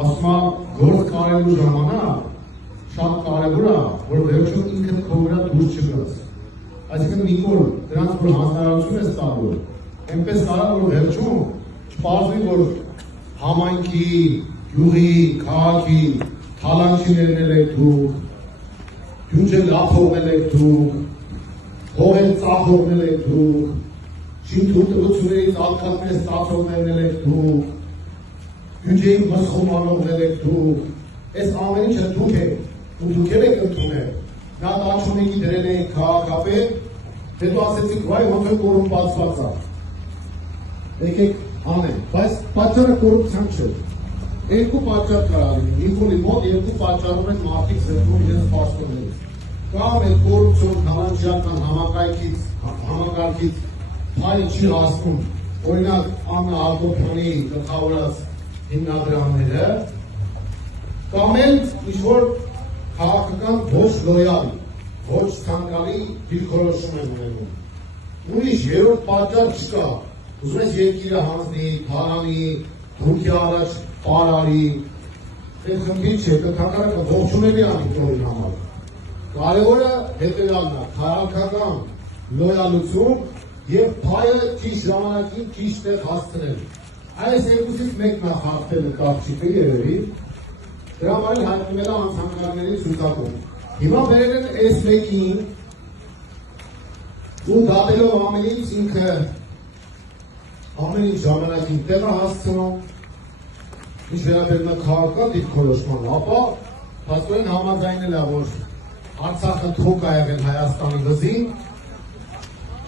ասում գործ կարելու ժամանակ շատ կարևոր է, որ վերջում ինքդ քո վրա դուրս չգաս։ Այսինքն Նիկոլ, դրանց որ հանրարարություն ես տալու, այնպես կարա որ վերջում չպարզվի, որ համայնքի, գյուղի, քաղաքի թալանչիներն եք դուք, ջունջը լափողներ եք դուք, հողեր ծախողներ եք դուք, շինթույթություններից ալկատներ ստացողներն եք դուք, ջունջեին մսխոմանողներ եք դուք, այս ամեն ինչը դուք եք, ու դուք եք ընդունել, նա տաչումիկի դրել էիք քաղաքապետ, հետո ասեցիք, վայ ոնց է կոռումպացված է, եկեք անեն, բայց պատճառը կոռուպցիան չէ, երկու պատճառ կար լինի, Նիկոլի մոտ երկու պատճառով են մարդիկ զրկվում իրենց պաշտոններից, կամ այդ կոռուպցիոն համանջական համակարգից փայլ չի հասնում, օրինակ Աննա Հակոբյանի գլխավորած հիմնադրամները, կամ էլ ինչ-որ քաղաքական ոչ լոյալ, ոչ ցանկալի դիրքորոշում են ունենում։ Ուրիշ երրորդ պատճառ չկա, ուզում ես երկիրը հանձնի, թարանի, դրուքի առաջ պարարի, այդ խնդիր չէ, կթակարակը ողջունելի անի նորին համար։ Կարևորը հետևյալն է, քաղաքական լոյալություն եւ փայը ճիշտ ժամանակին ճիշտ տեղ հասցնել։ Այս երկուսից մեկն է խախտել կարճիկը երևի, դրա համար էլ հայտնվել է անցանկալների ցուցակում։ Հիմա բերել են այս մեկին ու դատելով ամեն ինչ ինքը ամեն ինչ ժամանակին տեղ է հասցնում, ինչ վերաբերում է քաղաքական դիրքորոշման, ապա փաստորեն համաձայնել է, որ Արցախը թոք է եղել Հայաստանի վզին,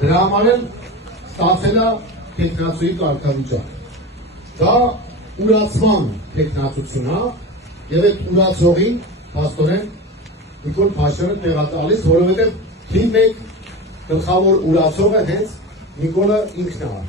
դրա համար էլ ստացել է թեկնածուի կարգավիճակ։ Դա ուրացման թեկնածություն է, եւ այդ ուրացողին փաստորեն Նիկոլ Փաշինյանը տեղատալիս, որովհետեւ թիվ 1 գլխավոր ուրացողը հենց Նիկոլը ինքն է։